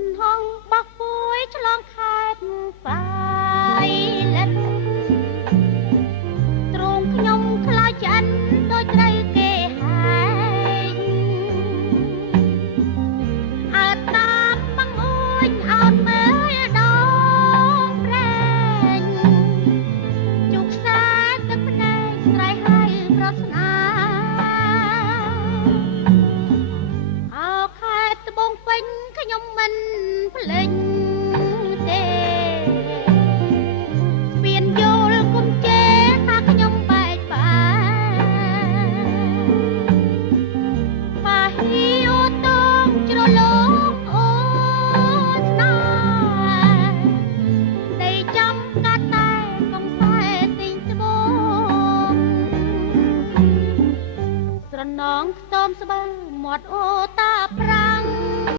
នហងបោះពួយឆ្លងខេត្តបាយលិតទ្រង់ខ្ញុំខ្លាចឆ្អិនដូចត្រូវគេហែងអើតាមបងអួយអោនមើលដងប្រែងជុកខ្សែទឹកភ្នែកស្រ័យហើយប្រស្នាអោខេត្តត្បូងពេញខ្ញុំមិនភ្លេចទេស្ពានយល់គុំជេរថាខ្ញុំបែកបាហ៊ីអូតងជ្រលងអូនស្នេហ៍ដីចំកាត់តែកុំខ្សែទីងត្បូងស្រណងខ្ទមស្បើមាត់អូ